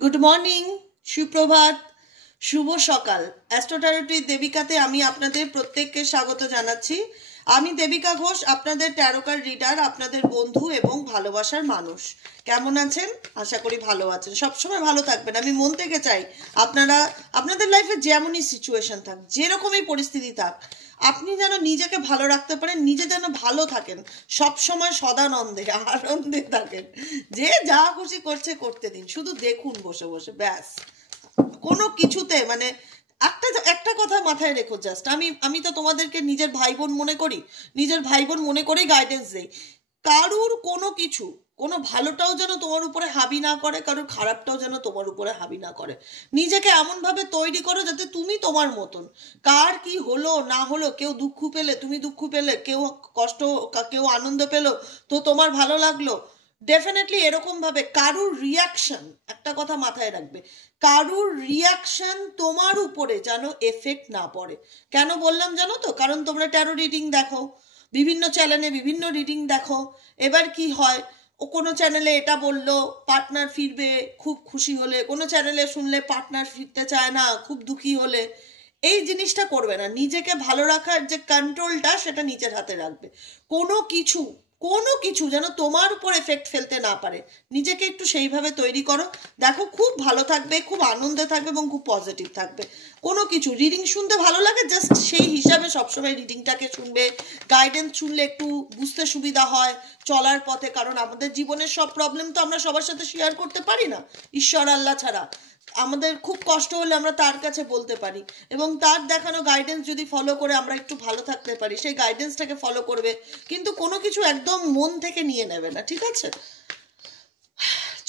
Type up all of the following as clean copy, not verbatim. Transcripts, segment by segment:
Good morning, সুপ্রভাত, শুভ সকাল। অ্যাস্ট্রোট্যারোটি দেবিকাতে আমি আপনাদের প্রত্যেককে স্বাগত জানাচ্ছি। আমি দেবিকা ঘোষ, আপনাদের ট্যারোকার রিডার, আপনাদের বন্ধু এবং ভালোবাসার মানুষ। কেমন আছেন? আশা করি ভালো আছেন, সবসময় ভালো থাকবেন। আমি মন থেকে চাই আপনারা আপনাদের লাইফে যেমনই সিচুয়েশন থাক, যেরকমই পরিস্থিতি থাক, আপনি যেন নিজেকে ভালো রাখতে পারেন, নিজে যেন ভালো থাকেন, সব সময় সদানন্দে আনন্দে থাকেন। যে যা খুশি করছে করতে দিন, শুধু দেখুন বসে বসে, ব্যাস। কোনো কিছুতে মানে একটা কথা মাথায় রেখো, জাস্ট আমি তো তোমাদেরকে নিজের ভাই বোন মনে করি, নিজের ভাই বোন মনে করেই গাইডেন্স দেই। কারুর কোনো কিছু, কোনো ভালোটাও যেন তোমার উপরে হাবি না করে, কারোর খারাপটাও যেন তোমার উপরে হাবি না করে। নিজেকে এমনভাবে তৈরি করো যাতে তুমি তোমার মতন। কার কি হলো না হলো, কেউ দুঃখ পেলে তুমি দুঃখ পেলে, কেউ কষ্ট, কেউ আনন্দ পেলো তো তোমার ভালো লাগলো, ডেফিনেটলি এরকমভাবে কারুর রিয়াকশন, একটা কথা মাথায় রাখবে, কারুর রিয়াকশন তোমার উপরে যেন এফেক্ট না পড়ে। কেন বললাম জানো তো? কারণ তোমরা ট্যারো রিডিং দেখো, বিভিন্ন চ্যানেলে বিভিন্ন রিডিং দেখো। এবার কি হয়, ও কোনো চ্যানেলে এটা বললো পার্টনার ফিরবে খুব খুশি হলে, কোনো চ্যানেলে শুনলে পার্টনার ফিরতে চায় না খুব দুঃখী হলে। এই জিনিসটা করবে না। নিজেকে ভালো রাখার যে কন্ট্রোলটা, সেটা নিজের হাতে রাখবে। কোনো কিছু যেন তোমার উপর এফেক্ট ফেলতে না পারে। নিজেকে একটু সেইভাবে তৈরি করো, দেখো খুব ভালো থাকবে, খুব আনন্দে থাকবে এবং খুব পজিটিভ থাকবে। কোনো কিছু রিডিং শুনতে ভালো লাগে, জাস্ট সেই হিসাবে সবসময় রিডিংটাকে শুনবে। গাইডেন্স শুনলে একটু বুঝতে সুবিধা হয় চলার পথে, কারণ আমাদের জীবনের সব প্রবলেম তো আমরা সবার সাথে শেয়ার করতে পারি না, ঈশ্বর আল্লাহ ছাড়া। আমাদের খুব কষ্ট হলে আমরা তার কাছে বলতে পারি, এবং তার দেখানো গাইডেন্স যদি ফলো করে আমরা একটু ভালো থাকতে পারি, সেই গাইডেন্সটাকে ফলো করবে, কিন্তু কোনো কিছু একদম মন থেকে নিয়ে নেবে না, ঠিক আছে?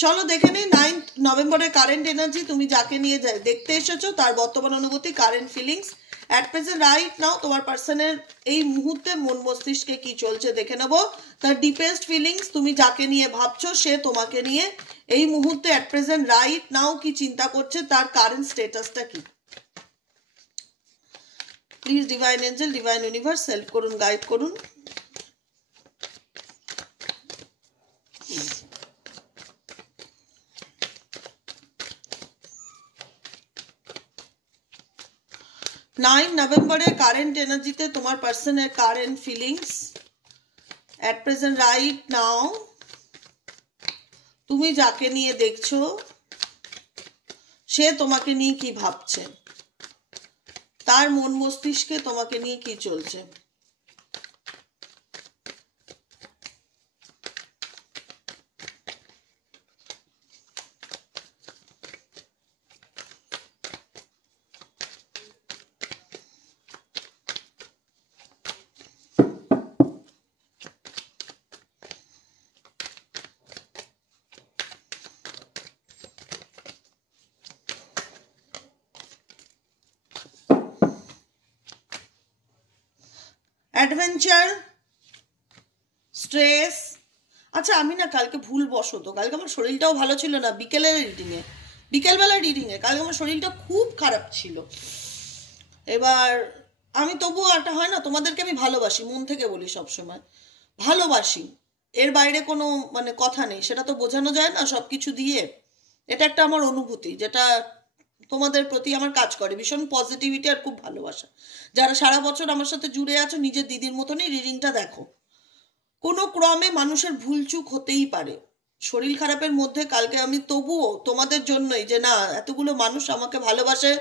চলো দেখে নেই 9 নভেম্বরের কারেন্ট এনার্জি। তুমি যাকে নিয়ে দেখতে এসেছো তার বর্তমান অনুভূতি, current feelings at present right now. তোমার পার্সনের এই মুহূর্তে মন মস্তিষ্কে কি চলছে দেখে নেবো। তার ডিপেস্ট ফিলিংস, তুমি যাকে নিয়ে ভাবছো সে তোমাকে নিয়ে এই মুহূর্তে অ্যাট প্রেজেন্ট রাইট নাও কি চিন্তা করছে, তার কারেন্ট স্টেটাসটা কি। Please divine angel, divine universe help করুন, গাইড করুন। নভেম্বরের কারেন্ট এনার্জিতে তোমার পার্সনের current feelings at present right now. তুমি যাকে নিয়ে দেখছো সে তোমাকে নিয়ে কি ভাবছে, তার মন মস্তিষ্কে তোমাকে নিয়ে কি চলছে। Adventure, stress. আচ্ছা, আমি না কালকে ভুলবশত, কালকে আমার শরীরটাও ভালো ছিল না, বিকেলবেলার রিডিংয়ে কালকে আমার শরীরটা খুব খারাপ ছিল। এবার আমি তবুও একটা হয় না, তোমাদেরকে আমি ভালোবাসি, মন থেকে বলি সবসময় ভালোবাসি, এর বাইরে কোনো মানে কথা নেই, সেটা তো বোঝানো যায় না সব কিছু দিয়ে। এটা একটা আমার অনুভূতি, যেটা তোমাদের প্রতি আমার কাজ করে, ভীষণ পজিটিভিটি আর খুব ভালোবাসা। যারা সারা বছর আমার সাথে জুড়ে আছো, নিজের দিদির মতনই রিডিংটা দেখো। কোনো ক্রমে মানুষের ভুলচুক হতেই পারে। শরীর খারাপের মধ্যে কালকে আমি তবুও তোমাদের জন্যই, যে না এতগুলো মানুষ আমাকে ভালোবাসে,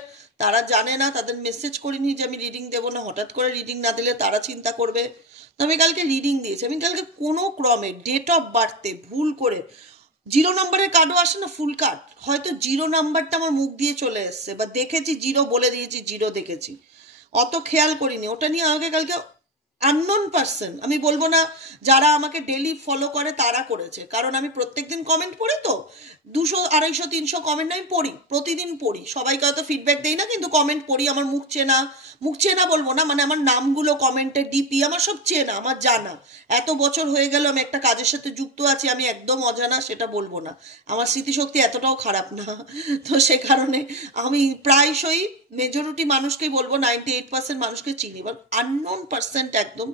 তারা জানে না, তাদের মেসেজ করিনি যে আমি রিডিং দেবো না, হঠাৎ করে রিডিং না দিলে তারা চিন্তা করবে, তো আমি কালকে রিডিং দিয়েছি। আমি কালকে কোনো ক্রমে ডেট অফ বার্থে ভুল করে 0 নম্বরের কার্ডও আসে না, ফুল কার্ড, হয়তো 0 নাম্বারটা আমার মুখ দিয়ে চলে এসছে, বা দেখেছি 0 বলে দিয়েছি, 0 দেখেছি, অত খেয়াল করিনি। ওটা নিয়ে আমাকে কালকে আননোন পার্সন, আমি বলবো না যারা আমাকে ডেলি ফলো করে তারা করেছে, কারণ আমি প্রত্যেকদিন কমেন্ট পড়ি, তো 200 250 300 কমেন্ট আমি পড়ি, প্রতিদিন পড়ি, সবাইকে হয়তো ফিডব্যাক দেই না, কিন্তু কমেন্ট পড়ি। আমার মুখ চেনা বলবো না, মানে আমার নামগুলো কমেন্টে, ডিপি আমার সব চেনা, আমার জানা। এত বছর হয়ে গেল আমি একটা কাজের সাথে যুক্ত আছি, আমি একদম অজানা সেটা বলবো না, আমার স্মৃতিশক্তি এতটাও খারাপ না। তো সে কারণে আমি প্রায়শই মেজরিটি মানুষকেই বলবো, 98% মানুষকে চিনি, এবার আননোন পার্সেন্ট একদম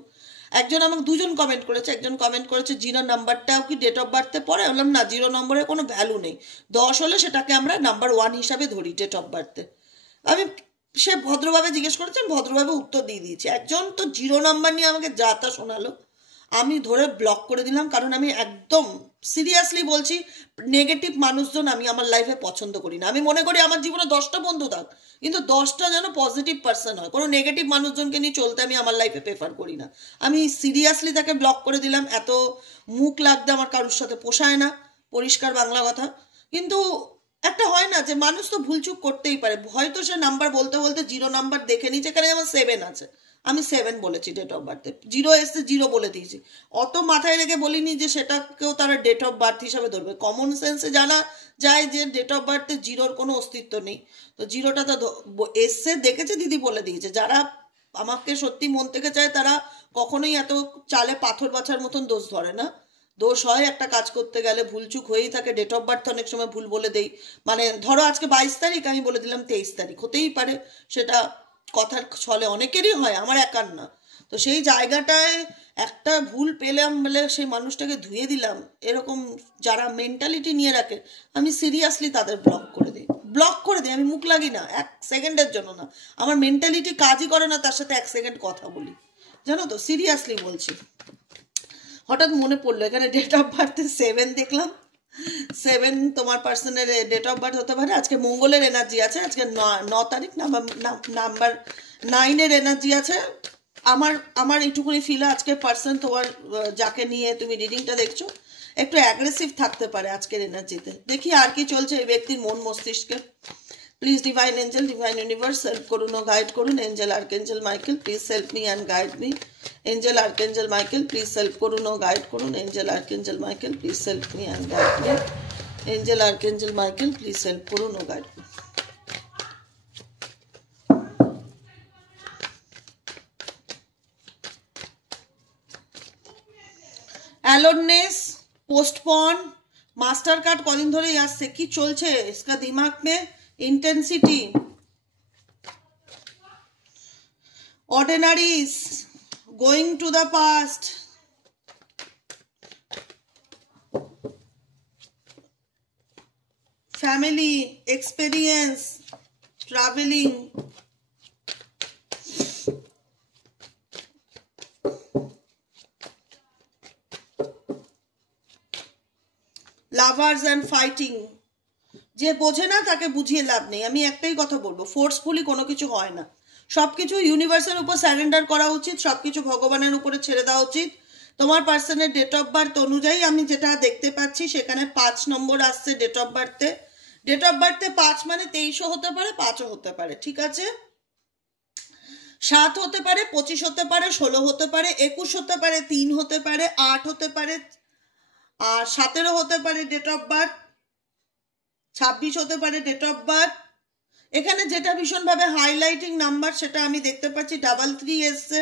একজন আমাকে দুজন কমেন্ট করেছে, একজন কমেন্ট করেছে 0 নাম্বারটাও কি ডেট অফ বার্থে পড়ে? বললাম না, 0 নম্বরের কোনো ভ্যালু নেই। 10 হলে সেটাকে আমরা নাম্বার 1 হিসাবে ধরি ডেট অফ বার্থে। আমি সে ভদ্রভাবে জিজ্ঞেস করেছেন, ভদ্রভাবে উত্তর দিয়ে দিয়েছি। একজন তো 0 নাম্বার নিয়ে আমাকে যা তা শোনালো, আমি ধরে ব্লক করে দিলাম। কারণ আমি একদম সিরিয়াসলি বলছি, নেগেটিভ মানুষজন আমি আমার লাইফে পছন্দ করি না। আমি মনে করি আমার জীবনে 10টা বন্ধু থাক, কিন্তু 10টা যেন পজিটিভ পার্সন হয়। কোনো নেগেটিভ মানুষজনকে নিয়ে চলতে আমি আমার লাইফে প্রেফার করি না। আমি সিরিয়াসলি তাকে ব্লক করে দিলাম। এত মুখ লাগতে আমার কারোর সাথে পোষায় না, পরিষ্কার বাংলা কথা। কিন্তু একটা হয় না যে মানুষ তো ভুলচুক করতেই পারে, হয়তো সে নাম্বার বলতে বলতে 0 নাম্বার দেখে নিয়েছে, এখানে আমার 7 আছে, আমি 7 বলেছি ডেট অফ বার্থে, 0 এসে 0 বলে দিয়েছি। অত মাথায় রেখে বলিনি যে সেটাকেও তারা ডেট অফ বার্থ হিসাবে ধরবে। কমন সেন্সে জানা যায় যে ডেট অফ বার্থে 0-র কোনো অস্তিত্ব নেই। তো 0টা তো এসে দেখেছে, দিদি বলে দিয়েছে। যারা আমাকে সত্যি মন থেকে চায় তারা কখনোই এত চালে পাথর বাছার মতন দোষ ধরে না। দোষ হয় একটা কাজ করতে গেলে, ভুলচুক হয়েই থাকে। ডেট অফ বার্থ অনেক সময় ভুল বলে দেই। মানে ধরো আজকে 22 তারিখ, আমি বলে দিলাম 23 তারিখ, হতেই পারে। সেটা কথার ছলে অনেকেরই হয়, আমার একার না। তো সেই জায়গাটায় একটা ভুল পেলাম বলে সেই মানুষটাকে ধুয়ে দিলাম, এরকম যারা মেন্টালিটি নিয়ে রাখে আমি সিরিয়াসলি তাদের ব্লক করে দিই। আমি মুখ লাগি না 1 সেকেন্ডের জন্য না। আমার মেন্টালিটি কাজই করে না তার সাথে 1 সেকেন্ড কথা বলি, জানো তো, সিরিয়াসলি বলছি। হঠাৎ মনে পড়লো এখানে ডেট অফ বার্থে 7 দেখলাম। 7 তোমার পার্সনের ডেট অফ বার্থ হতে পারে। আজকে মঙ্গলের এনার্জি আছে, আজকে 9 তারিখ, নাম্বার 9-এর এনার্জি আছে। আমার এইটুকুনি ফিল আজকে পার্সন তোমার যাকে নিয়ে তুমি রিডিংটা দেখছো একটু অ্যাগ্রেসিভ থাকতে পারে আজকের এনার্জিতে। দেখি আর কি চলছে এই ব্যক্তির মন মস্তিষ্কে। Please divine angel, divine universe help করুন ও গাইড করুন। Angel archangel Michael please help me and guide me. Angel archangel Michael please help করুন ও গাইড করুন। Angel archangel Michael please help me and guide me. Angel archangel Michael please help করুন ও guide করুন। Aloneness, postpone, master card कदिन धरे आसছে কি চলছে इसका दिमाग में intensity, ordinaries, going to the past, family, experience, travelling, lovers and fighting. যে বোঝে না তাকে বুঝিয়ে লাভ নেই। আমি একটাই কথা বলবো, ফোর্সফুলি কোনো কিছু হয় না। সব কিছু ইউনিভার্সের উপর সারেন্ডার করা উচিত, সব কিছু ভগবানের উপরে ছেড়ে দেওয়া উচিত। তোমার পার্সনের ডেট অফ বার্থ অনুযায়ী আমি যেটা দেখতে পাচ্ছি সেখানে 5 নম্বর আসছে ডেট অফ বার্থে। ডেট অফ বার্থে 5 মানে 23ও হতে পারে, 5ও হতে পারে, ঠিক আছে? 7 হতে পারে, 25 হতে পারে, 16 হতে পারে, 21 হতে পারে, 3 হতে পারে, 8 হতে পারে, আর 17 হতে পারে ডেট অফ বার্থ, 26 হতে পারে ডেট অফ বার্থ। এখানে যেটা ভীষণভাবে হাইলাইটিং নাম্বার সেটা আমি দেখতে পাচ্ছি 33 এসছে,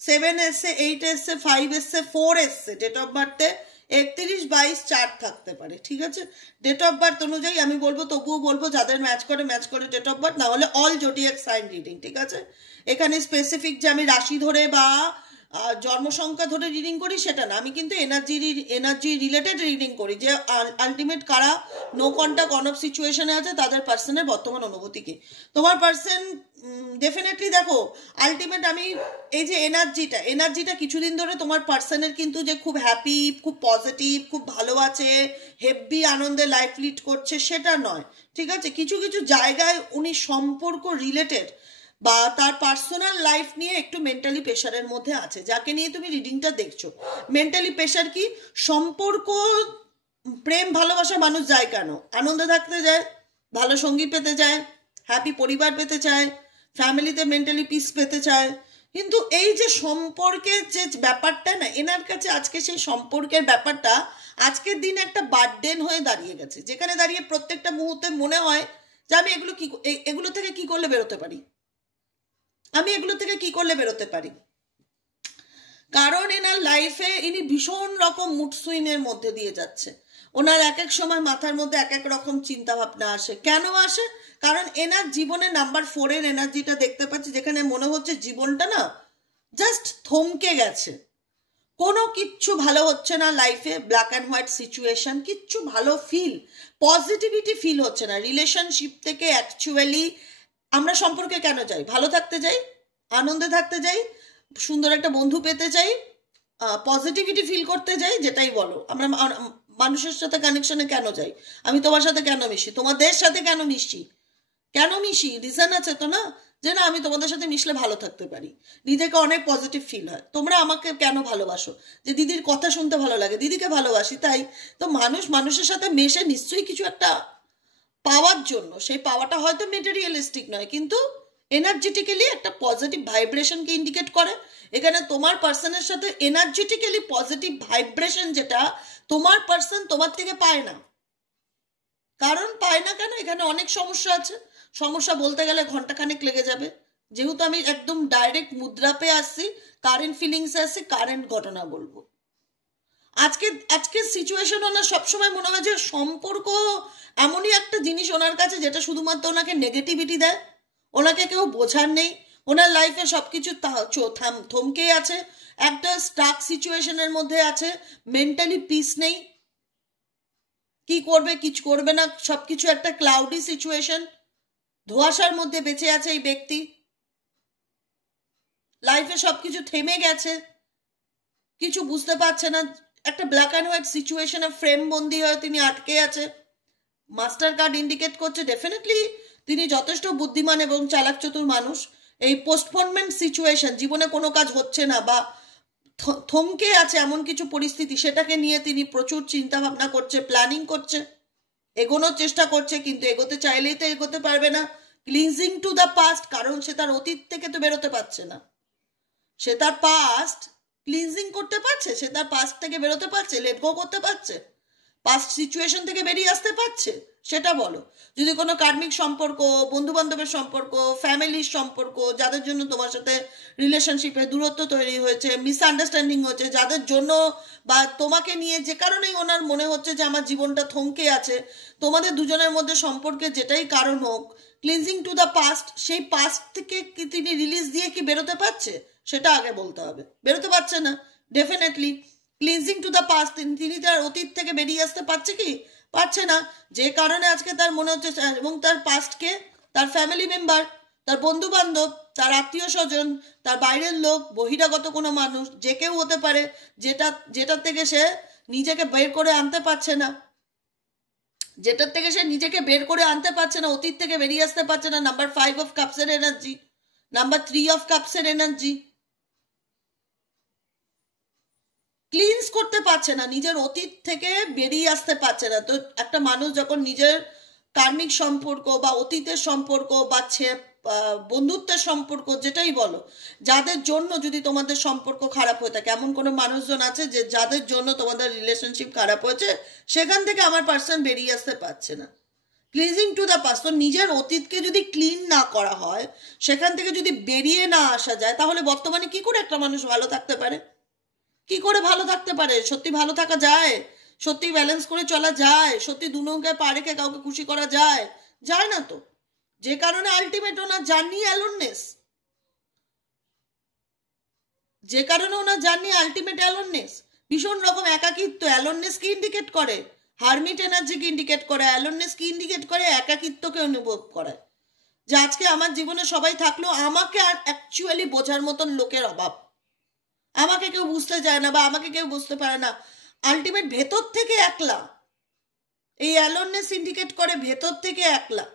7 এসছে, 8 এসছে, 5 এসছে, 4 এসছে ডেট অফ বার্থে। 31, 22, 4 থাকতে পারে, ঠিক আছে? ডেট অফ বার্থ অনুযায়ী আমি বলবো, তবুও বলবো যাদের ম্যাচ করে ডেট অফ বার্থ, না হলে অল জোডিয়াক সাইন রিডিং, ঠিক আছে? এখানে স্পেসিফিক যে আমি রাশি ধরে বা জন্ম সংখ্যা ধরে রিডিং করি সেটা না, আমি কিন্তু এনার্জি রিলেটেড রিডিং করি, যে আলটিমেট কারা নো কন্টাক্ট অন অফ সিচুয়েশনে আছে তাদের পার্সনের বর্তমান অনুভূতি কি। তোমার পার্সন ডেফিনেটলি দেখো আলটিমেট আমি এই যে এনার্জিটা কিছুদিন ধরে তোমার পার্সনের কিন্তু যে খুব হ্যাপি, খুব পজিটিভ, খুব ভালো আছে, হেভি আনন্দে লাইফ লিড করছে সেটা নয়, ঠিক আছে? কিছু কিছু জায়গায় উনি সম্পর্ক রিলেটেড বা তার পার্সোনাল লাইফ নিয়ে একটু মেন্টালি প্রেশারের মধ্যে আছে। যাকে নিয়ে তুমি রিডিংটা দেখছো, মেন্টালি প্রেশার কি? সম্পর্ক, প্রেম ভালোবাসা মানুষ যায় কেন? আনন্দ থাকতে যায়, ভালো সঙ্গী পেতে যায়, হ্যাপি পরিবার পেতে চায়, ফ্যামিলিতে মেন্টালি পিস পেতে চায়। কিন্তু এই যে সম্পর্কের যে ব্যাপারটা না, এনার কাছে আজকে সেই সম্পর্কের ব্যাপারটা আজকের দিনে একটা বার্ডেন হয়ে দাঁড়িয়ে গেছে, যেখানে দাঁড়িয়ে প্রত্যেকটা মুহূর্তে মনে হয় যে আমি এগুলো থেকে কি করলে বেরোতে পারি, কারণ এনার লাইফে ইনি ভীষণ রকম মুড সুইংয়ের মধ্যে দিয়ে যাচ্ছে। ওনার এক এক সময় মাথার মধ্যে এক এক রকম চিন্তা ভাবনা আসে। কেন আসে? কারণ এনার জীবনে নাম্বার 4-এর এনার্জিটা দেখতে পাচ্ছি, যেখানে মনে হচ্ছে জীবনটা না জাস্ট থমকে গেছে, কোনো কিচ্ছু ভালো হচ্ছে না লাইফে, ব্ল্যাক অ্যান্ড হোয়াইট সিচুয়েশন, কিচ্ছু ভালো পজিটিভিটি ফিল হচ্ছে না রিলেশনশিপ থেকে। অ্যাকচুয়ালি আমরা সম্পর্কে কেন যাই? ভালো থাকতে যাই, আনন্দে থাকতে যাই, সুন্দর একটা বন্ধু পেতে চাই, পজিটিভিটি ফিল করতে যাই, যেটাই বলো। আমরা মানুষের সাথে কানেকশনে কেন যাই? আমি তোমার সাথে কেন মিশি, তোমাদের সাথে কেন মিশি, রিজন আছে তো না, যে না আমি তোমাদের সাথে মিশলে ভালো থাকতে পারি, নিজেকে অনেক পজিটিভ ফিল হয়। তোমরা আমাকে কেন ভালোবাসো? যে দিদির কথা শুনতে ভালো লাগে, দিদিকে ভালোবাসি, তাই তো। মানুষের সাথে মেশে নিশ্চয়ই কিছু একটা পাওয়ার জন্য। সেই পাওয়াটা হয়তো মেটেরিয়ালিস্টিক নয়, কিন্তু এনার্জেটিক্যালি একটা পজিটিভ ভাইব্রেশনকে ইন্ডিকেট করে। এখানে তোমার পার্সনের সাথে এনার্জেটিক্যালি পজিটিভ ভাইব্রেশন, যেটা তোমার পার্সন তোমার থেকে পায় না। কারণ পায় না কেন? এখানে অনেক সমস্যা আছে। সমস্যা বলতে গেলে ঘন্টাখানেক লেগে যাবে, যেহেতু আমি একদম ডাইরেক্ট মুদ্রাপে আসছি, কারেন্ট ফিলিংসে আসছি, কারেন্ট ঘটনা বলবো। আজকে সিচুয়েশন ওনার সবসময় মনে হয় যে সম্পর্ক এমনই একটা জিনিস ওনার কাছে যেটা শুধুমাত্র ওনাকে নেগেটিভিটি দেয়। ওনাকে কেউ বোঝার নেই, ওনার লাইফে সবকিছু থমকেই আছে, একটা স্টাক সিচুয়েশনের মধ্যে আছে, মেন্টালি পিস নেই, কি করবে কিছু করবে না, সবকিছু একটা ক্লাউডি সিচুয়েশন, ধোঁয়াশার মধ্যে বেঁচে আছে এই ব্যক্তি। লাইফে সবকিছু থেমে গেছে, কিছু বুঝতে পারছে না, একটা ব্ল্যাক অ্যান্ড হোয়াইট সিচুয়েশনে ফ্রেম বন্দি হয়ে তিনি আটকে আছে। মাস্টার কার্ড ইন্ডিকেট করছে ডেফিনেটলি তিনি যথেষ্ট বুদ্ধিমান এবং চালাক চতুর মানুষ। এই পোস্টপোনমেন্ট সিচুয়েশন, জীবনে কোনো কাজ হচ্ছে না বা থমকে আছে এমন কিছু পরিস্থিতি, সেটাকে নিয়ে তিনি প্রচুর চিন্তা ভাবনা করছে, প্ল্যানিং করছে, এগোনোর চেষ্টা করছে, কিন্তু এগোতে চাইলেই তো এগোতে পারবে না। ক্লিনজিং টু দ্য পাস্ট, কারণ সে তার অতীত থেকে তো বেরোতে পারছে না। সে তার পাস্ট ক্লিনজিং করতে পারছে, সে তার পাস্ট থেকে বেরোতে পারছে, লেট গো করতে পারছে, পাস্ট সিচুয়েশন থেকে বেরিয়ে আসতে পারছে, সেটা বলো। যদি কোনো কার্মিক সম্পর্ক, বন্ধু বান্ধবের সম্পর্ক, ফ্যামিলির সম্পর্ক, যাদের জন্য তোমার সাথে রিলেশনশিপে দূরত্ব তৈরি হয়েছে, মিসআন্ডারস্ট্যান্ডিং হচ্ছে, যাদের জন্য বা তোমাকে নিয়ে যে কারণেই ওনার মনে হচ্ছে যে আমার জীবনটা থমকে আছে, তোমাদের দুজনের মধ্যে সম্পর্কে যেটাই কারণ হোক, ক্লিনজিং টু দ্য পাস্ট, সেই পাস্ট থেকে কি তিনি রিলিজ দিয়ে কি বেরোতে পারছে? সেটা আগে বলতে হবে। বেরোতে পারছে না definitely. Cleansing to the past, তিনি তার অতীত থেকে বেরিয়ে আসতে পারছে কি? পারছে না। যে কারণে আজকে তার মনে হচ্ছে, এবং তার পাস্টকে, তার ফ্যামিলি মেম্বার, তার বন্ধু বান্ধব, তার আত্মীয় স্বজন, তার বাইরের লোক, বহিরাগত কোনো মানুষ, যে কেউ হতে পারে, যেটার থেকে সে নিজেকে বের করে আনতে পারছে না, অতীত থেকে বেরিয়ে আসতে পারছে না। নাম্বার 5 অফ কাপসের এনার্জি, নাম্বার 3 অফ কাপসের এনার্জি, ক্লিনস করতে পারছে না, নিজের অতীত থেকে বেরিয়ে আসতে পারছে না। তো একটা মানুষ যখন নিজের কার্মিক সম্পর্ক বা অতীতের সম্পর্ক বা বন্ধুত্বের সম্পর্ক, যেটাই বলো, যাদের জন্য যদি তোমাদের সম্পর্ক খারাপ হয়ে থাকে, এমন কোনো মানুষজন আছে যে যাদের জন্য তোমাদের রিলেশনশিপ খারাপ হয়েছে, সেখান থেকে আমার পার্সন বেরিয়ে আসতে পারছে না। ক্লিনজিং টু দ্য পাস্ট, তো নিজের অতীতকে যদি ক্লিন না করা হয়, সেখান থেকে যদি বেরিয়ে না আসা যায়, তাহলে বর্তমানে কি করে একটা মানুষ ভালো থাকতে পারে? কি করে ভালো থাকতে পারে? সত্যি ভালো থাকা যায়? সত্যি ব্যালেন্স করে চলা যায়? সত্যি দু নৌকায় পা রেখে কাউকে খুশি করা যায়? যায় না তো। যে কারণে আলটিমেট ওনার জার্নি অ্যালোননেস, আলটিমেট অ্যালোননেস, ভীষণ রকম একাকিত্ব। অ্যালোননেস কি ইন্ডিকেট করে? হারমিট এনার্জিকে ইন্ডিকেট করে। অ্যালোননেস কি ইন্ডিকেট করে? একাকিত্বকে অনুভব করে, যে আজকে আমার জীবনে সবাই থাকলেও আমাকে আর অ্যাকচুয়ালি বোঝার মতন লোকের অভাব, আমাকে কেউ বুঝতে চায় না বা আমাকে কেউ বুঝতে পারে না। আলটিমেট ভেতর থেকে একলা, এই অ্যালোননেস ইন্ডিকেট করে ভেতর থেকে একলা।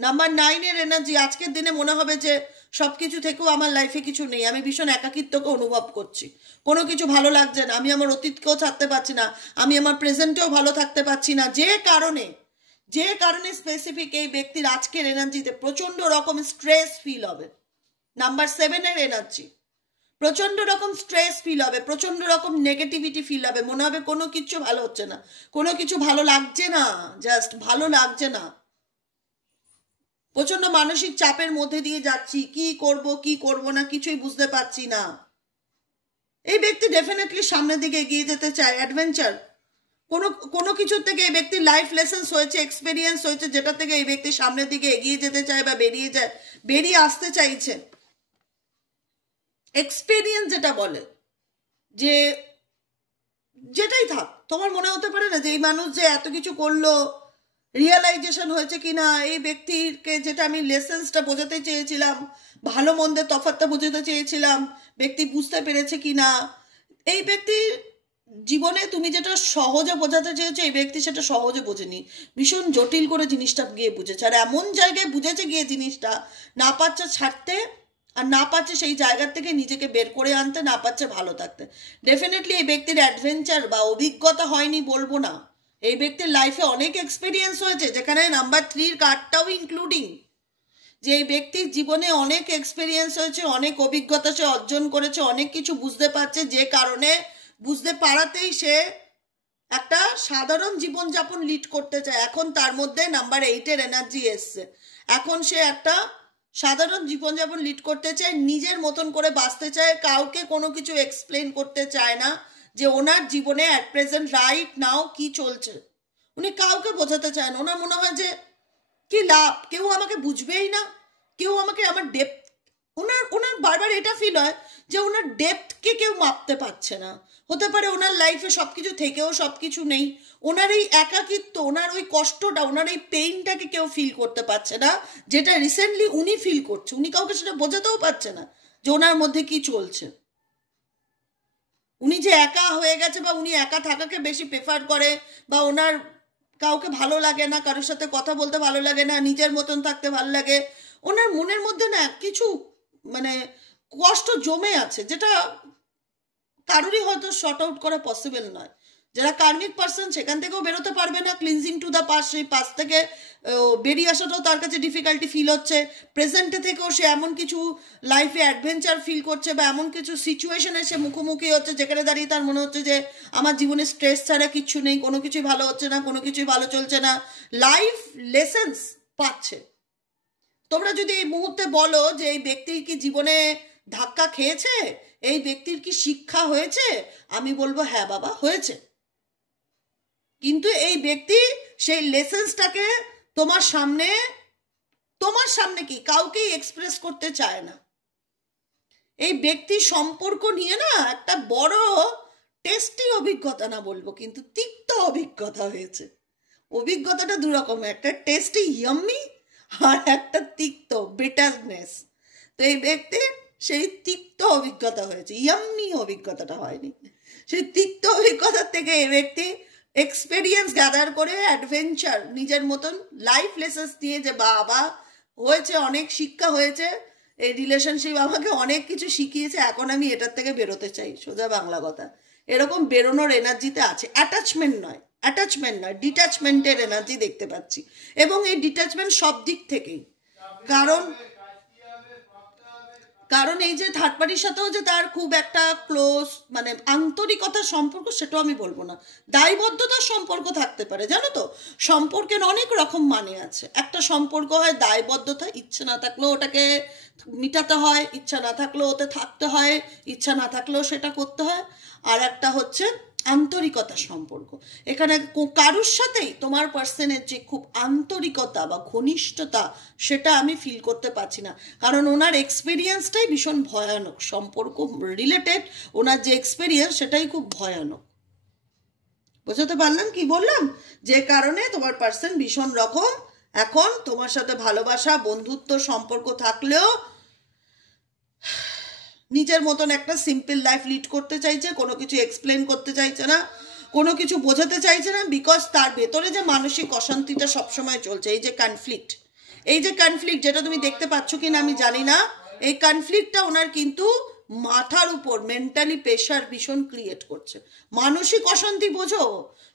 নাম্বার 9 এর এনার্জি, আজকের দিনে মনে হবে যে সবকিছু থেকেও আমার লাইফে কিছু নেই, আমি ভীষণ একাকিত্বকে অনুভব করছি, কোনো কিছু ভালো লাগছে না, আমি আমার অতীতকেও ছাড়তে পারছি না, আমি আমার প্রেজেন্টেও ভালো থাকতে পারছি না। যে কারণে স্পেসিফিক এই ব্যক্তির আজকের এনার্জিতে প্রচন্ড রকম স্ট্রেস ফিল হবে। নাম্বার 7 এর এনার্জি, প্রচন্ড রকম স্ট্রেস ফিল হবে, প্রচন্ড রকম নেগেটিভিটি ফিল হবে, মনে হবে কোনো কিছু ভালো হচ্ছে না, কোনো কিছু ভালো লাগছে না, জাস্ট ভালো লাগছে না, প্রচন্ড মানসিক চাপের মধ্যে দিয়ে যাচ্ছি, কি করব না কিছুই বুঝতে পারছি না। এই ব্যক্তি ডেফিনেটলি সামনের দিকে এগিয়ে যেতে চায়, অ্যাডভেঞ্চার, কোনো কিছুর থেকে এই ব্যক্তির লাইফ লেসেন্স হয়েছে, এক্সপেরিয়েন্স হয়েছে, যেটা থেকে এই ব্যক্তি সামনের দিকে এগিয়ে যেতে চায় বা বেরিয়ে আসতে চাইছে। এক্সপেরিয়েন্স যেটা বলে, যে যেটাই থাক, তোমার মনে হতে পারে না যে এই মানুষ যে এত কিছু করলো, রিয়েলাইজেশন হয়েছে কি না, এই ব্যক্তিকে যেটা আমি লেসেন্সটা বোঝাতে চেয়েছিলাম, ভালো মন্দের তফাৎটা বোঝাতে চেয়েছিলাম, ব্যক্তি বুঝতে পেরেছে কি না। এই ব্যক্তির জীবনে তুমি যেটা সহজে বোঝাতে চেয়েছো, এই ব্যক্তি সেটা সহজে বোঝেনি, ভীষণ জটিল করে জিনিসটা গিয়ে বুঝেছে। আর এমন জায়গায় বুঝেছে গিয়ে জিনিসটা, না পারছে ছাড়তে, আর না পারছে সেই জায়গার থেকে নিজেকে বের করে আনতে, না পারছে ভালো থাকতে। ডেফিনেটলি এই ব্যক্তির অ্যাডভেঞ্চার বা অভিজ্ঞতা হয়নি বলবো না, এই ব্যক্তির লাইফে অনেক এক্সপিরিয়েন্স হয়েছে, যেখানে নাম্বার 3 কার্ডটাও ইনক্লুডিং, যে এই ব্যক্তির জীবনে অনেক এক্সপিরিয়েন্স হয়েছে, অনেক অভিজ্ঞতা সে অর্জন করেছে, অনেক কিছু বুঝতে পারছে, যে কারণে বুঝতে পারাতেই সে একটা সাধারণ জীবনযাপন লিড করতে চায়। এখন তার মধ্যে নাম্বার 8-এর এনার্জি এসছে, এখন সে একটা সাধারণ জীবনযাপন লিড করতে চায়, নিজের মতন করে বাঁচতে চায়, কাউকে কোনো কিছু এক্সপ্লেন করতে চায় না যে ওনার জীবনে অ্যাট প্রেজেন্ট রাইট নাও কি চলছে। উনি কাউকে বোঝাতে চায় না, ওনার মনে হয় যে কি লাভ, কেউ আমাকে বুঝবেই না, কেউ আমাকে আমার ডেপথ, ওনার ওনার বারবার এটা ফিল হয় যে ওনার ডেপথকে কেউ মাপতে পারছে না। হতে পারে ওনার লাইফে সব কিছু থেকেও সব কিছু নেই, ওনার এই একাকিত্ব, ওনার ওই কষ্টটা, ওনার এই পেইনটাকে কেউ ফিল করতে পারছে না, যেটা রিসেন্টলি উনি ফিল করছে। উনি কাউকে সেটা বোঝাতেও পারছে না যে ওনার মধ্যে কি চলছে। উনি যে একা হয়ে গেছে, বা উনি একা থাকাকে বেশি প্রেফার করে, বা ওনার কাউকে ভালো লাগে না, কারোর সাথে কথা বলতে ভালো লাগে না, নিজের মতন থাকতে ভালো লাগে, ওনার মনের মধ্যে না কিছু মানে কষ্ট জমে আছে, যেটা কারোরই হয়তো শর্ট আউট করা পসিবল নয়। যারা কার্মিক পার্সন সেখান থেকেও বেরোতে পারবে না, ক্লিনজিং টু দ্য পাস্ট, সেই পাস্ট থেকে বেরিয়ে আসাটাও তার কাছে ডিফিকাল্টি ফিল হচ্ছে। প্রেজেন্টে থেকেও সে এমন কিছু লাইফে অ্যাডভেঞ্চার ফিল করছে, বা এমন কিছু সিচুয়েশনে সে মুখোমুখি হচ্ছে, যেখানে দাঁড়িয়ে তার মনে হচ্ছে যে আমার জীবনে স্ট্রেস ছাড়া কিচ্ছু নেই, কোনো কিছুই ভালো হচ্ছে না, কোনো কিছুই ভালো চলছে না, লাইফ লেসেন্স পাচ্ছে। তোমরা যদি এই মুহূর্তে বলো যে এই ব্যক্তির কি জীবনে ধাক্কা খেয়েছে, এই ব্যক্তির কি শিক্ষা হয়েছে, আমি বলবো হ্যাঁ বাবা হয়েছে, কিন্তু এই ব্যক্তি সেই লেসেন্সটাকে তোমার সামনে কি কাউকেই এক্সপ্রেস করতে চায় না। এই ব্যক্তির সম্পর্ক নিয়ে না একটা বড় টেস্টি অভিজ্ঞতা, না বলবো কিন্তু তিক্ত অভিজ্ঞতা হয়েছে। অভিজ্ঞতাটা দুরকম, একটা টেস্টি ইয়াম্মি আর একটা তিক্ত বিটারনেস। তো এই ব্যক্তির সেই তিক্ত অভিজ্ঞতা হয়েছে, ইয়াম্মি অভিজ্ঞতাটা হয়নি। সেই তিক্ত অভিজ্ঞতার থেকে এই ব্যক্তি এক্সপেরিয়েন্স গ্যাদার করে, অ্যাডভেঞ্চার, নিজের মতন লাইফ লেসেন্স নিয়ে, যে বাবা হয়েছে, অনেক শিক্ষা হয়েছে, এই রিলেশনশিপ আমাকে অনেক কিছু শিখিয়েছে, এখন আমি এটার থেকে বেরোতে চাই, সোজা বাংলা কথা। এরকম বেরোনোর এনার্জিতে আছে, অ্যাটাচমেন্ট নয়, ডিট্যাচমেন্টের এনার্জি দেখতে পাচ্ছি। এবং এই ডিট্যাচমেন্ট সব দিক থেকেই, কারণ এই যে থার্ড পার্টির সাথেও যে তার খুব একটা ক্লোজ মানে আন্তরিকতার সম্পর্ক, সেটাও আমি বলবো না, দায়বদ্ধতার সম্পর্ক থাকতে পারে। জানো তো, সম্পর্কের অনেক রকম মানে আছে। একটা সম্পর্ক হয় দায়বদ্ধতা, ইচ্ছে না থাকলেও ওটাকে মিটাতে হয়, ইচ্ছা না থাকলেও ওতে থাকতে হয়, ইচ্ছা না থাকলেও সেটা করতে হয়। আর একটা হচ্ছে আন্তরিকতার সম্পর্ক। এখানে কারুর সাথেই তোমার পার্সনের যে খুব আন্তরিকতা বা ঘনিষ্ঠতা, সেটা আমি ফিল করতে পারছি না, কারণ ওনার এক্সপিরিয়েন্সটাই ভীষণ ভয়ানক। সম্পর্ক রিলেটেড ওনার যে এক্সপিরিয়েন্স, সেটাই খুব ভয়ানক। বুঝতে পারলাম কি বললাম? যে কারণে তোমার পার্সন ভীষণ রকম এখন তোমার সাথে ভালোবাসা, বন্ধুত্ব সম্পর্ক থাকলেও নিজের মতন একটা সিম্পল লাইফ লিড করতে চাইছে, কোনো কিছু এক্সপ্লেন করতে চাইছে না, কোনো কিছু বোঝাতে চাইছে না, বিকজ তার ভেতরে যে মানসিক অশান্তিটা সবসময় চলছে, এই যে কনফ্লিক্ট, যেটা তুমি দেখতে পাচ্ছ কিনা আমি জানি না, এই কনফ্লিক্টটা ওনার কিন্তু মাথার উপর মেন্টালি প্রেশার ভীষণ ক্রিয়েট করছে। মানসিক অশান্তি বোঝো,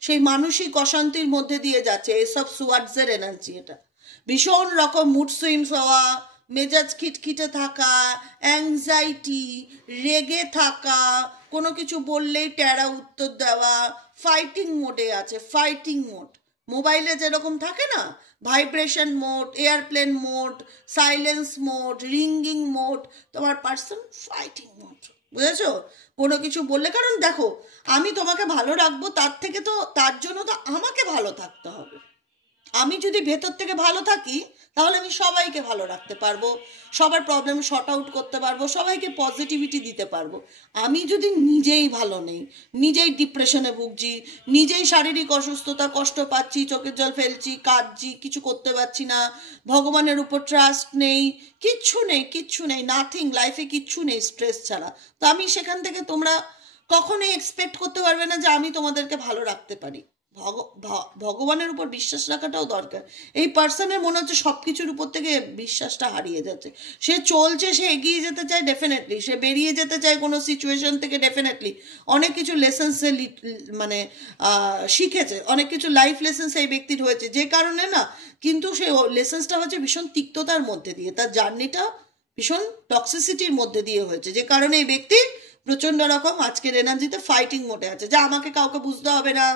সেই মানসিক অশান্তির মধ্যে দিয়ে যাচ্ছে এসব সুয়ার্ডসের এনার্জি। এটা ভীষণ রকম মুড সুইংস হওয়া, মেজাজ খিটখিটে থাকা, অ্যাংজাইটি, রেগে থাকা, কোনো কিছু বললেই ট্যারা উত্তর দেওয়া, ফাইটিং মোডে আছে, ফাইটিং মোড। মোবাইলে যেরকম থাকে না, vibration mode, airplane mode, silence mode, ringing mode, তোমার পার্সন ফাইটিং মোড। বুঝেছো? কোনো কিছু বললে, কারণ দেখো আমি তোমাকে ভালো রাখবো, তার জন্য তো আমাকে ভালো থাকতে হবে, আমি যদি ভেতর থেকে ভালো থাকি তাহলে আমি সবাইকে ভালো রাখতে পারবো, সবার প্রবলেম শর্ট আউট করতে পারবো, সবাইকে পজিটিভিটি দিতে পারবো। আমি যদি নিজেই ভালো নেই, নিজেই ডিপ্রেশনে ভুগছি, নিজেই শারীরিক অসুস্থতা, কষ্ট পাচ্ছি, চোখের জল ফেলছি, কাঁদছি, কিছু করতে পারছি না, ভগবানের উপর ট্রাস্ট নেই, কিচ্ছু নেই, কিচ্ছু নেই, নাথিং, লাইফে কিচ্ছু নেই স্ট্রেস ছাড়া, তো আমি সেখান থেকে তোমরা কখনোই এক্সপেক্ট করতে পারবে না যে আমি তোমাদেরকে ভালো রাখতে পারি। ভগবানের উপর বিশ্বাস রাখাটাও দরকার। এই পার্সনের মনে হচ্ছে সব কিছুর উপর থেকে বিশ্বাসটা হারিয়ে যাচ্ছে। সে চলছে, সে এগিয়ে যেতে চায় ডেফিনেটলি, সে বেরিয়ে যেতে চায় কোনো সিচুয়েশন থেকে ডেফিনেটলি, অনেক কিছু লেসেন্স সে মানে শিখেছে, অনেক কিছু লাইফ লেসেন্স এই ব্যক্তির হয়েছে, যে কারণে না, কিন্তু সেই লেসেন্সটা হচ্ছে ভীষণ তিক্ততার মধ্যে দিয়ে, তার জার্নিটা ভীষণ টক্সিসিটির মধ্যে দিয়ে হয়েছে, যে কারণে এই ব্যক্তি প্রচণ্ড রকম আজকের এনার্জিতে ফাইটিং মোডে আছে, যে আমাকে কাউকে বুঝতে হবে না,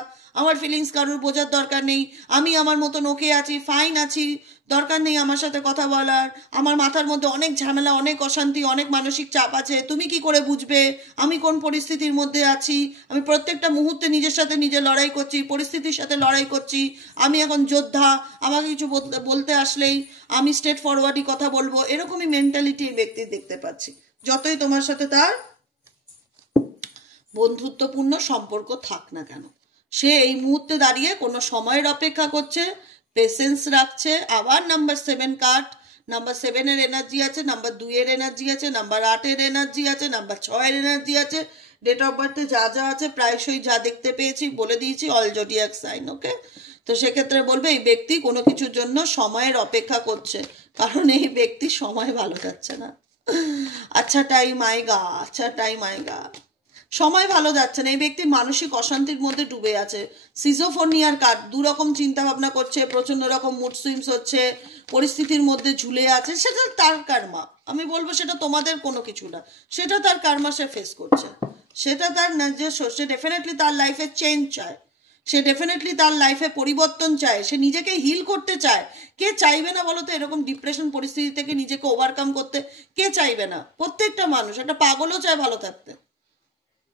আমার ফিলিংস কারোর বোঝার দরকার নেই, আমি আমার মতন ওকে আছি, ফাইন আছি, দরকার নেই আমার সাথে কথা বলার, আমার মাথার মধ্যে অনেক ঝামেলা, অনেক অশান্তি, অনেক মানসিক চাপ আছে, তুমি কি করে বুঝবে আমি কোন পরিস্থিতির মধ্যে আছি, আমি প্রত্যেকটা মুহূর্তে নিজের সাথে নিজে লড়াই করছি, পরিস্থিতির সাথে লড়াই করছি, আমি এখন যোদ্ধা, আমাকে কিছু বলতে আসলেই আমি স্ট্রেট ফরওয়ার্ডই কথা বলবো, এরকমই মেন্টালিটি এই ব্যক্তির দেখতে পাচ্ছি। যতই তোমার সাথে তার বন্ধুত্বপূর্ণ সম্পর্ক থাক না কেন, সে এই মুহূর্তে দাঁড়িয়ে কোনো সময়ের অপেক্ষা করছে, পেশেন্স রাখছে। আবার নাম্বার 7 কার্ড, নাম্বার 7-এর এনার্জি আছে, নাম্বার 2-এর এনার্জি আছে, নাম্বার 8-এর এনার্জি আছে, নাম্বার 6-এর এনার্জি আছে, ডেট অফ বার্থে যা যা আছে প্রায়শই যা দেখতে পেয়েছি বলে দিয়েছি, অল জোডিয়াক সাইন। ওকে, তো সেক্ষেত্রে বলবে এই ব্যক্তি কোনো কিছুর জন্য সময়ের অপেক্ষা করছে, কারণ এই ব্যক্তি সময় ভালো যাচ্ছে না। আচ্ছা টাইম আয়েগা, আচ্ছা টাইম আয়েগা, সময় ভালো যাচ্ছে না, এই ব্যক্তি মানসিক অশান্তির মধ্যে ডুবে আছে। সিজোফোনিয়ার কার্ড, দুরকম চিন্তা ভাবনা করছে, প্রচন্ড রকম মুড সুইংস হচ্ছে, পরিস্থিতির মধ্যে ঝুলে আছে, সেটা তার কার্মা, আমি বলবো সেটা তোমাদের কোনো কিছু না, সেটা তার কার্মা, সে ফেস করছে, সেটা তার নিজস্ব, সে ডেফিনেটলি তার লাইফে চেঞ্জ চায়, সে ডেফিনেটলি তার লাইফে পরিবর্তন চায়, সে নিজেকে হিল করতে চায়। কে চাইবে না বলো তো এরকম ডিপ্রেশন পরিস্থিতি থেকে নিজেকে ওভারকাম করতে, কে চাইবে না? প্রত্যেকটা মানুষ, একটা পাগলও চায় ভালো থাকতে,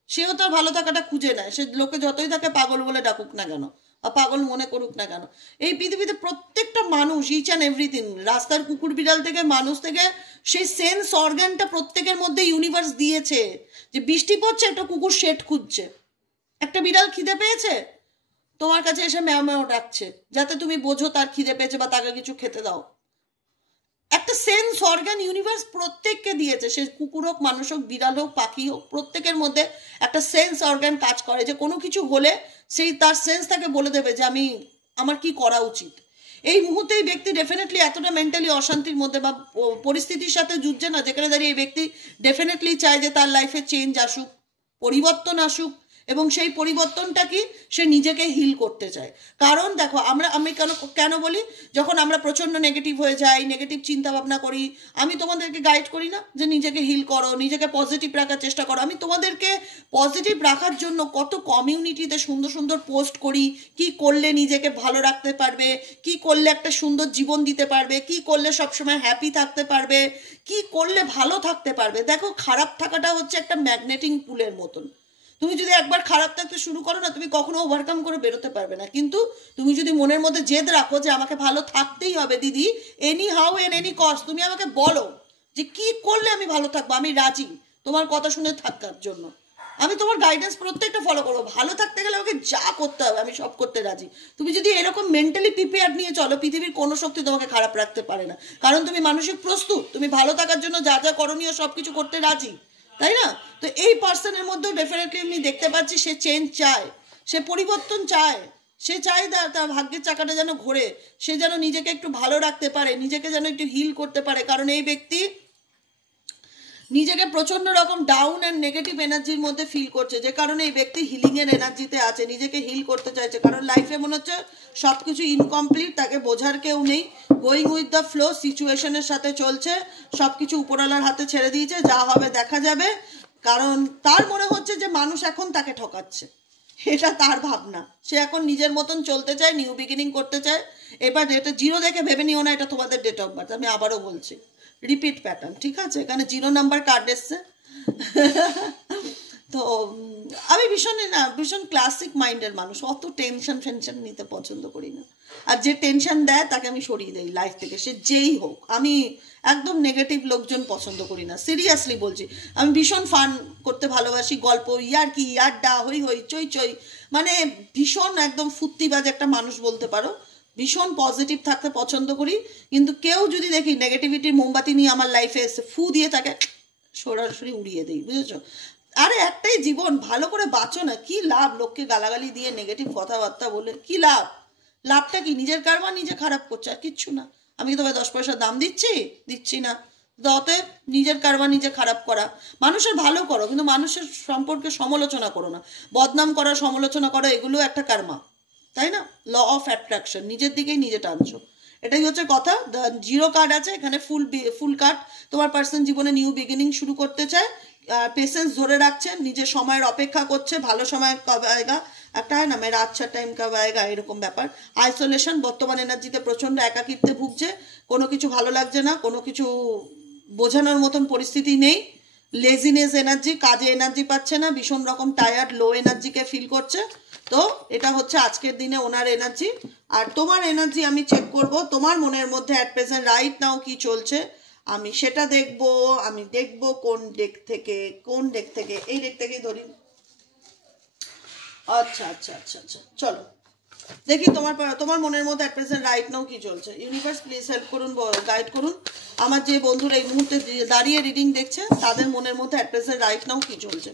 সেও তার ভালো থাকাটা খুঁজে নেয়, সে লোকে যতই তাকে পাগল বলে ডাকুক না কেন বা পাগল মনে করুক না কেন, এই পৃথিবীতে প্রত্যেকটা মানুষ, ইচ অ্যান্ড এভরিথিং, রাস্তার কুকুর বিড়াল থেকে মানুষ থেকে, সেই সেন্স অর্গানটা প্রত্যেকের মধ্যে ইউনিভার্স দিয়েছে, যে বৃষ্টি পড়ছে একটা কুকুর শেড খুঁজছে, একটা বিড়াল খিদে পেয়েছে তোমার কাছে এসে ম্যাও ম্যাও ডাকছে, যাতে তুমি বোঝো তার খিদে পেয়েছে বা তাকে কিছু খেতে দাও। একটা সেন্স অর্গান ইউনিভার্স প্রত্যেককে দিয়েছে, সে কুকুর হোক, মানুষ হোক, বিড়াল হোক, পাখি হোক, প্রত্যেকের মধ্যে একটা সেন্স অর্গান কাজ করে, যে কোনো কিছু হলে সেই তার সেন্স তাকে বলে দেবে যে আমি, আমার কি করা উচিত। এই মুহূর্তে এই ব্যক্তি ডেফিনেটলি এতটা মেন্টালি অশান্তির মধ্যে বা পরিস্থিতির সাথে যুঝছে না, যেখানে দাঁড়িয়ে এই ব্যক্তি ডেফিনেটলি চায় যে তার লাইফে চেঞ্জ আসুক, পরিবর্তন আসুক, এবং সেই পরিবর্তনটা কি, সে নিজেকে হিল করতে চায়। কারণ দেখো, আমি কেন বলি, যখন আমরা প্রচণ্ড নেগেটিভ হয়ে যাই, নেগেটিভ চিন্তা ভাবনা করি, আমি তোমাদেরকে গাইড করি না যে নিজেকে হিল করো, নিজেকে পজিটিভ রাখার চেষ্টা করো। আমি তোমাদেরকে পজিটিভ রাখার জন্য কত কমিউনিটিতে সুন্দর সুন্দর পোস্ট করি, কি করলে নিজেকে ভালো রাখতে পারবে, কি করলে একটা সুন্দর জীবন দিতে পারবে, কি করলে সবসময় হ্যাপি থাকতে পারবে, কি করলে ভালো থাকতে পারবে। দেখো, খারাপ থাকাটা হচ্ছে একটা ম্যাগনেটিং পুলের মতন, তুমি যদি একবার খারাপ থাকতে শুরু করো না, তুমি কখনো ওভারকাম করে বেরোতে পারবে না। কিন্তু তুমি যদি মনের মধ্যে জেদ রাখো যে আমাকে ভালো থাকতেই হবে দিদি, any how N any cost, তুমি আমাকে বলো যে কি করলে আমি ভালো থাকবো, আমি রাজি তোমার কথা শুনে থাকার জন্য, আমি তোমার গাইডেন্স প্রত্যেকটা ফলো করবো, ভালো থাকতে গেলে আমাকে যা করতে হবে আমি সব করতে রাজি। তুমি যদি এরকম মেন্টালি প্রিপেয়ার নিয়ে চলো, পৃথিবীর কোনো শক্তি তোমাকে খারাপ রাখতে পারে না, কারণ তুমি মানসিক প্রস্তুত, তুমি ভালো থাকার জন্য যা যা করণীয় সব কিছু করতে রাজি, তাই না? তো এই পার্সনের মধ্যেও ডেফিনেটলি আমি দেখতে পাচ্ছি সে চেঞ্জ চায়, সে পরিবর্তন চায়, সে চায় তার ভাগ্যের চাকাটা যেন ঘোরে, সে যেন নিজেকে একটু ভালো রাখতে পারে, নিজেকে যেন একটু হিল করতে পারে, কারণ এই ব্যক্তি নিজেকে প্রচন্ড রকম ডাউন অ্যান্ড নেগেটিভ এনার্জির মধ্যে ফিল করছে, যে কারণে এই ব্যক্তি হিলিংয়ের এনার্জিতে আছে, নিজেকে হিল করতে চাইছে, কারণ লাইফে মনে হচ্ছে সব কিছু ইনকমপ্লিট, তাকে বোঝার কেউ নেই, গোয়িং উইথ দ্য ফ্লো, সিচুয়েশনের সাথে চলছে, সব কিছু উপরওয়ালার হাতে ছেড়ে দিয়েছে, যা হবে দেখা যাবে, কারণ তার মনে হচ্ছে যে মানুষ এখন তাকে ঠকাচ্ছে, এটা তার ভাবনা, সে এখন নিজের মতন চলতে চায়, নিউ বিগিনিং করতে চায়। এবার এটা 0 দেখে ভেবে নিও না এটা তোমাদের ডেট অফ বার্থ, আমি আবারও বলছি, রিপিট প্যাটার্ন, ঠিক আছে? এখানে 0 নাম্বার কার্ড এসছে। তো আমি ভীষণ ক্লাসিক মাইন্ডের মানুষ, অত টেনশন নিতে পছন্দ করি না, আর যে টেনশন দেয় তাকে আমি সরিয়ে দিই লাইফ থেকে, সে যেই হোক। আমি একদম নেগেটিভ লোকজন পছন্দ করি না, সিরিয়াসলি বলছি। আমি ভীষণ ফান করতে ভালোবাসি, গল্প, ইয়ার্কি, ইয়াড্ডা, হই হই চই চই, মানে ভীষণ একদম ফুর্তিবাজ একটা মানুষ বলতে পারো। ভীষণ পজিটিভ থাকতে পছন্দ করি। কিন্তু কেউ যদি দেখি নেগেটিভিটির মোমবাতি নিয়ে আমার লাইফে এসে ফু দিয়ে তাকে সরাসরি উড়িয়ে দিই, বুঝেছো? আরে একটাই জীবন, ভালো করে বাঁচো না। কি লাভ লোককে গালাগালি দিয়ে নেগেটিভ কথাবার্তা বলে? কি লাভ? লাভটা কি? নিজের কারবার নিজে খারাপ করছে, আর কিচ্ছু না। আমি কি তোমায় 10 পয়সা দাম দিচ্ছি না। অতএব নিজের কারবার নিজে খারাপ করা। মানুষের ভালো করো, কিন্তু মানুষের সম্পর্কে সমালোচনা করো না। বদনাম করা, সমালোচনা করা, এগুলো একটা কার্মা, তাই না? ল অফ অ্যাট্রাকশন, নিজের দিকেই নিজে টানছো, এটাই হচ্ছে কথা। জিরো কার্ড আছে এখানে, ফুল কার্ড। তোমার পার্সন জীবনে নিউ বিগিনিং শুরু করতে চায়, পেশেন্স ধরে রাখছে, নিজের সময়ের অপেক্ষা করছে, ভালো সময় কব আয়েগা, একটা হয় না মেরা আচ্ছা টাইম কব আয়েগা, এরকম ব্যাপার। আইসোলেশন, বর্তমান এনার্জিতে প্রচণ্ড একাকিত্বে ভুগছে, কোনো কিছু ভালো লাগছে না, কোনো কিছু বোঝানোর মতন পরিস্থিতি নেই। লেজিনেস এনার্জি, কাজে এনার্জি পাচ্ছে না, ভীষণ রকম টায়ার্ড, লো এনার্জিকে ফিল করছে। তো এটা হচ্ছে আজকের দিনে ওনার এনার্জি। আর তোমার এনার্জি আমি চেক করব, তোমার মনের মধ্যে অ্যাট প্রেজেন্ট রাইট নাও কি চলছে আমি সেটা দেখব। আমি দেখব কোন ডেক থেকে, এই ডেক থেকেই ধরি। আচ্ছা আচ্ছা আচ্ছা আচ্ছা, চলো দেখি তোমার মনের মধ্যে অ্যাট প্রেজেন্ট রাইট নাও কি চলছে। ইউনিভার্স প্লিজ হেল্প করুন, গাইড করুন আমার যে বন্ধুরা এই মুহূর্তে দাঁড়িয়ে রিডিং দেখছে, তাদের মনের মধ্যে অ্যাট প্রেজেন্ট রাইট নাও কি চলছে।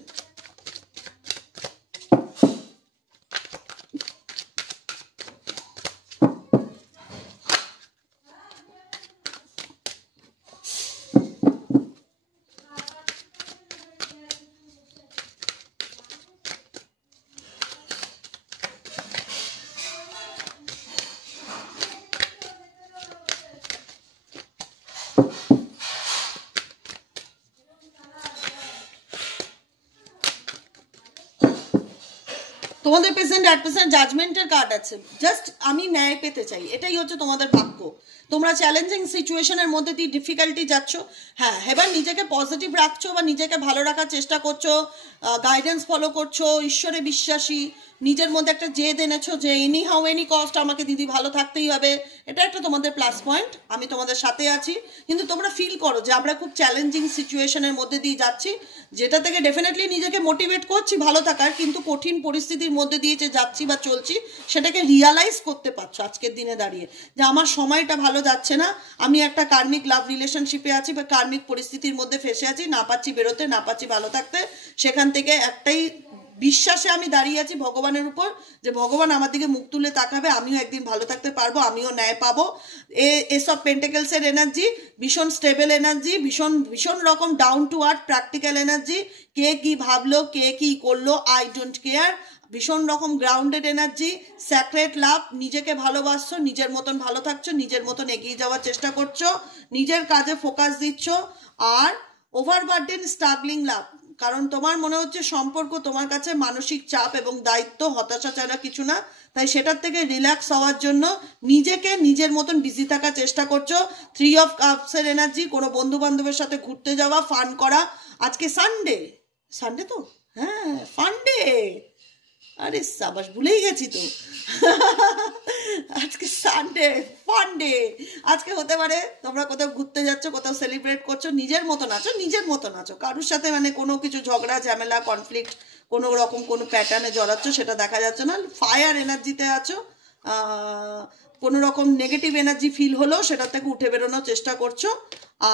তোমাদের পেশেন্ট অ্যাট প্রেজেন্ট জাজমেন্টের কার্ড আছে। জাস্ট আমি ন্যায় পেতে চাই, এটাই হচ্ছে তোমাদের ভাগ্য। তোমরা চ্যালেঞ্জিং সিচুয়েশনের মধ্যে দিয়ে ডিফিকাল্টি যাচ্ছ, হ্যাঁ, এবার নিজেকে পজিটিভ রাখছো বা নিজেকে ভালো রাখার চেষ্টা করছো, গাইডেন্স ফলো করছো, ঈশ্বরে বিশ্বাসী, নিজের মধ্যে একটা জেদ এনেছো যে এনি হাউ এনি কস্ট আমাকে দিদি ভালো থাকতেই হবে। এটা একটা তোমাদের প্লাস পয়েন্ট, আমি তোমাদের সাথে আছি। কিন্তু তোমরা ফিল করো যে আমরা খুব চ্যালেঞ্জিং সিচুয়েশনের মধ্যে দিয়ে যাচ্ছি, যেটা থেকে ডেফিনেটলি নিজেকে মোটিভেট করছি ভালো থাকার, কিন্তু কঠিন পরিস্থিতির মধ্যে দিয়ে যে যাচ্ছি বা চলছি সেটাকে রিয়ালাইজ করতে পারছো আজকের দিনে দাঁড়িয়ে যে আমার সময়টা ভালো যাচ্ছে না, আমি একটা কার্মিক লাভ রিলেশনশিপে আছি বা কার্মিক পরিস্থিতির মধ্যে ফেসে আছি, না পাচ্ছি বেরোতে, না পাচ্ছি ভালো থাকতে। সেখান থেকে একটাই বিশ্বাসে আমি দাঁড়িয়ে আছি ভগবানের উপর, যে ভগবান আমার দিকে মুখ তুলে তাকাবে, আমিও একদিন ভালো থাকতে পারবো, আমিও ন্যায় পাবো। এসব পেন্টেকেলসের এনার্জি ভীষণ স্টেবল এনার্জি, ভীষণ রকম down to earth practical energy. কে কি ভাবলো, কে কি করলো, আই ডোন্ট কেয়ার। ভীষণ রকম গ্রাউন্ডেড এনার্জি, স্যাক্রেট লাভ, নিজেকে ভালোবাসছো, নিজের মতন ভালো থাকছো, নিজের মতন এগিয়ে যাওয়ার চেষ্টা করছো, নিজের কাজে ফোকাস দিচ্ছ। আর ওভারবার্ডেন স্ট্রাগলিং লাভ, কারণ তোমার মনে হচ্ছে সম্পর্ক তোমার কাছে মানসিক চাপ এবং দায়িত্ব, হতাশা ছাড়া কিছু না। তাই সেটার থেকে রিল্যাক্স হওয়ার জন্য নিজেকে নিজের মতন বিজি থাকার চেষ্টা করছো। 3 অফ কাপসের এনার্জি, কোনো বন্ধু বান্ধবের সাথে ঘুরতে যাওয়া, ফান করা। আজকে সানডে তো, হ্যাঁ ফান্ডে, আরে সাবাস, ভুলেই গেছি তো। আজকে সানডে, ফান্ডে। আজকে হতে পারে তোমরা কোথাও ঘুরতে যাচ্ছ, কোথাও সেলিব্রেট করছো, নিজের মতন আছো, কারোর সাথে মানে কোনো কিছু ঝগড়া ঝামেলা কনফ্লিক্ট কোনো রকম কোনো প্যাটার্নে জড়াচ্ছ সেটা দেখা যাচ্ছে না। ফায়ার এনার্জিতে আছো, কোনো রকম নেগেটিভ এনার্জি ফিল হলেও সেটা থেকে উঠে বেরোনোর চেষ্টা করছো।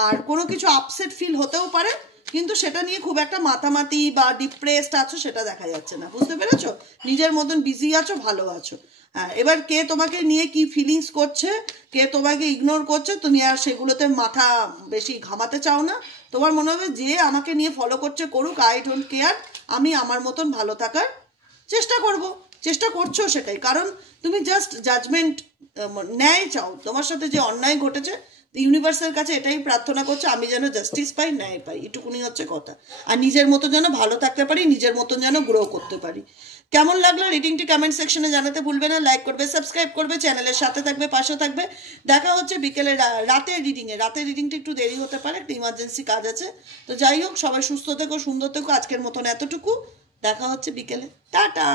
আর কোনো কিছু আপসেট ফিল হতেও পারে, কিন্তু সেটা নিয়ে খুব একটা মাতামাতি বা ডিপ্রেসড আছো সেটা দেখা যাচ্ছে না, বুঝতে পেরেছো? নিজের মতন বিজি আছো, ভালো আছো। হ্যাঁ, এবার কে তোমাকে নিয়ে কি ফিলিংস করছে, কে তোমাকে ইগনোর করছে, তুমি আর সেগুলোতে মাথা বেশি ঘামাতে চাও না। তোমার মনে হবে যে আমাকে নিয়ে ফলো করছে করুক, আই ডোন্ট কেয়ার, আমি আমার মতন ভালো থাকার চেষ্টা করছো সেটাই। কারণ তুমি জাস্ট জাজমেন্ট, ন্যায় চাও। তোমার সাথে যে অন্যায় ঘটেছে, ইউনিভার্সের কাছে এটাই প্রার্থনা করছে আমি যেন জাস্টিস পাই, ন্যায় পাই, এটুকুনি হচ্ছে কথা। আর নিজের মতো যেন ভালো থাকতে পারি, নিজের মতন যেন গ্রো করতে পারি। কেমন লাগলো রিডিংটি কমেন্ট সেকশনে জানাতে ভুলবে না। লাইক করবে, সাবস্ক্রাইব করবে, চ্যানেলের সাথে থাকবে, পাশে থাকবে। দেখা হচ্ছে বিকেলে রাতের রিডিংয়ে। রাতের রিডিংটা একটু দেরি হতে পারে, একটা ইমার্জেন্সি কাজ আছে। তো যাই হোক, সবাই সুস্থ থেকো, সুন্দর থেকো। আজকের মতন এতটুকু, দেখা হচ্ছে বিকেলে, টাটা।